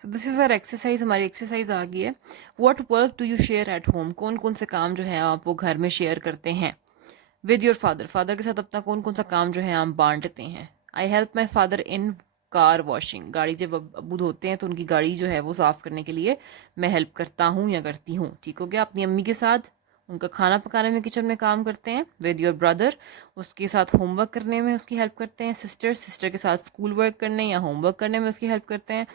So this is our exercise, हमारी exercise आ गई है। What work do you share at home, कौन कौन से काम जो है आप वो घर में शेयर करते हैं। विद योर फादर, फादर के साथ अपना कौन कौन सा काम जो है आप बांटते हैं। I help my father in car washing, गाड़ी जब अब्बू धोते हैं तो उनकी गाड़ी जो है वो साफ़ करने के लिए मैं हेल्प करता हूँ या करती हूँ। ठीक हो गया। अपनी अम्मी के साथ उनका खाना पकाने में किचन में काम करते हैं। विद योर ब्रदर, उसके साथ होमवर्क करने में उसकी हेल्प करते हैं। सिस्टर, सिस्टर के साथ स्कूल वर्क करने या होमवर्क करने में उसकी हेल्प करते हैं।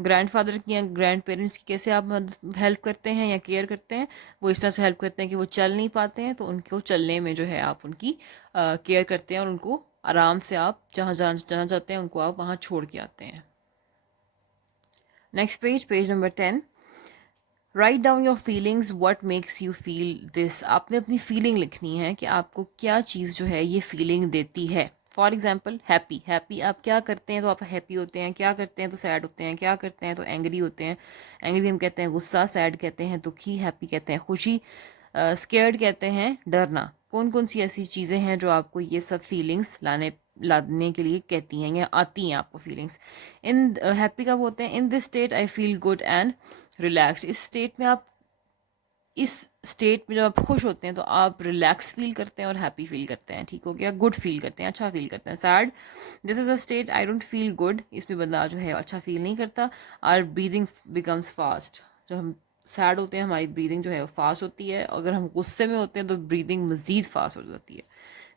ग्रैंड फादर की या ग्रैंड पेरेंट्स की कैसे आप हेल्प करते हैं या केयर करते हैं, वो इस तरह से हेल्प करते हैं कि वो चल नहीं पाते हैं तो उनको चलने में जो है आप उनकी केयर करते हैं और उनको आराम से आप जहाँ जहाँ जाते हैं उनको आप वहाँ छोड़ के आते हैं। Next page, page number 10। Write down your feelings, what makes you feel this, आपने अपनी फीलिंग लिखनी है कि आपको क्या चीज़ जो है ये फीलिंग देती है। फॉर एग्जाम्पल हैप्पी, हैप्पी आप क्या करते हैं तो आप हैप्पी होते हैं, क्या करते हैं तो सैड होते हैं, क्या करते हैं तो एंग्री होते हैं। एंग्री हम कहते हैं गुस्सा, सैड कहते हैं दुखी, हैप्पी कहते हैं खुशी, स्केर्ड कहते हैं डरना। कौन कौन सी ऐसी चीज़ें हैं जो आपको ये सब फीलिंग्स लाने के लिए कहती हैं या आती हैं आपको फीलिंग्स। इन हैप्पी कब होते हैं, in this state I feel good and relax, इस स्टेट में आप, इस स्टेट में जब आप खुश होते हैं तो आप रिलैक्स फील करते हैं और हैप्पी फील करते हैं। ठीक हो गया। गुड फील करते हैं, अच्छा फील करते हैं। Sad, this is a state I don't feel good, इसमें बंदा जो है अच्छा फील नहीं करता। आर ब्रीदिंग बिकम्स फास्ट, जब हम सैड होते हैं हमारी ब्रीदिंग जो है वो फास्ट होती है। अगर हम गुस्से में होते हैं तो ब्रीदिंग मज़ीद फास्ट हो जाती है।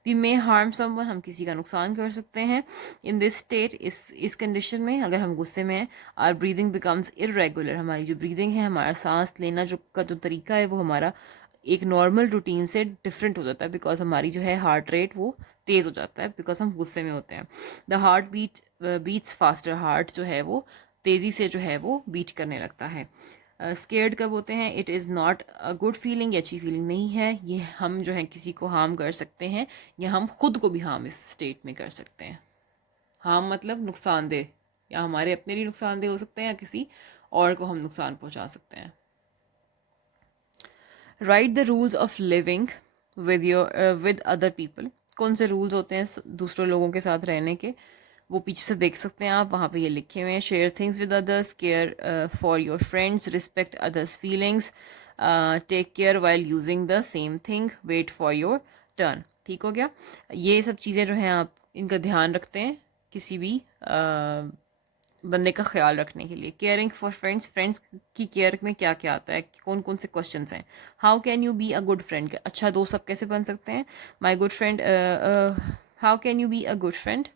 वी मे हार्म समवन, हम किसी का नुकसान कर सकते हैं। इन दिस स्टेट, इस कंडीशन में अगर हम गुस्से में हैं, आर ब्रीदिंग बिकम्स इरेगुलर, हमारी जो ब्रीदिंग है, हमारा सांस लेना जो तरीका है वो हमारा एक नॉर्मल रूटीन से डिफरेंट हो जाता है। बिकॉज हमारी जो है हार्ट रेट वो तेज़ हो जाता है बिकॉज हम गुस्से में होते हैं। The heart beats faster, heart जो है वो तेज़ी से जो है वो बीट करने लगता है। स्केर्ड कब होते हैं, it is not a good feeling, ये अच्छी फीलिंग नहीं है। ये हम जो है किसी को हार्म कर सकते हैं या हम खुद को भी हार्म इस स्टेट में कर सकते हैं। हार्म मतलब नुकसानदेह, या हमारे अपने लिए नुकसानदेह हो सकते हैं या किसी और को हम नुकसान पहुंचा सकते हैं। Right the rules of living with other people, कौन से रूल्स होते हैं दूसरे लोगों के साथ रहने के, वो पीछे से देख सकते हैं आप, वहाँ पे ये लिखे हुए हैं। Share things with others, care for your friends, respect others feelings, take care while using the same thing, wait for your turn. ठीक हो गया। ये सब चीज़ें जो हैं आप इनका ध्यान रखते हैं किसी भी बंदे का ख्याल रखने के लिए। केयरिंग फॉर फ्रेंड्स, फ्रेंड्स की केयर में क्या क्या आता है, कौन कौन से क्वेश्चंस हैं। How can you be a good friend, अच्छा दोस्त आप कैसे बन सकते हैं। My good friend, how can you be a good friend,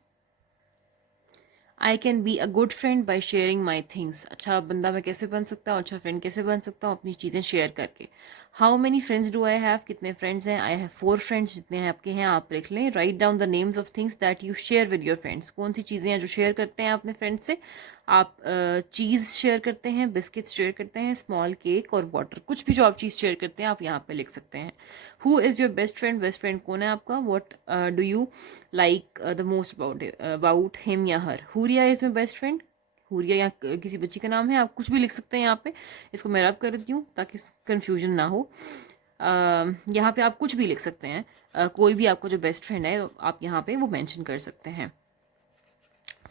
I can be a good friend by sharing my things, अच्छा बंदा मैं कैसे बन सकता हूँ, अच्छा फ्रेंड कैसे बन सकता हूँ, अपनी चीज़ें शेयर करके। How many friends do I have, कितने फ्रेंड्स हैं, आई हैव 4 फ्रेंड्स, जितने हैं आपके हैं आप लिख लें। Write down the names of things that you share with your friends, कौन सी चीज़ें हैं जो शेयर करते हैं अपने फ्रेंड्स से। आप चीज़ शेयर करते हैं, बिस्किट्स शेयर करते हैं, स्मॉल केक और वाटर, कुछ भी जो आप चीज़ शेयर करते हैं आप यहाँ पे लिख सकते हैं। Who is your best friend, best friend कौन है आपका। What do you like the most about him या her. Huriya is my best friend, Huriya या किसी बच्ची का नाम है, आप कुछ भी लिख सकते हैं यहाँ पे। इसको मैं रब कर देती हूँ ताकि कन्फ्यूजन ना हो। यहाँ पे आप कुछ भी लिख सकते हैं, कोई भी आपको जो बेस्ट फ्रेंड है आप यहाँ पे वो मेंशन कर सकते हैं।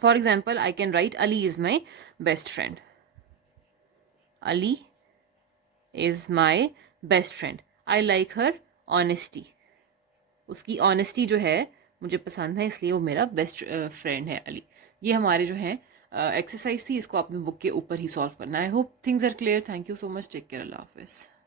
For example I can write Ali is my best friend, Ali is my best friend, I like her honesty, उसकी ऑनेस्टी जो है मुझे पसंद है इसलिए वो मेरा बेस्ट फ्रेंड है अली। ये हमारे जो है एक्सरसाइज थी, इसको अपनी बुक के ऊपर ही सॉल्व करना है। I hope things are clear. Thank you so much, take care, Allah हाफिज़।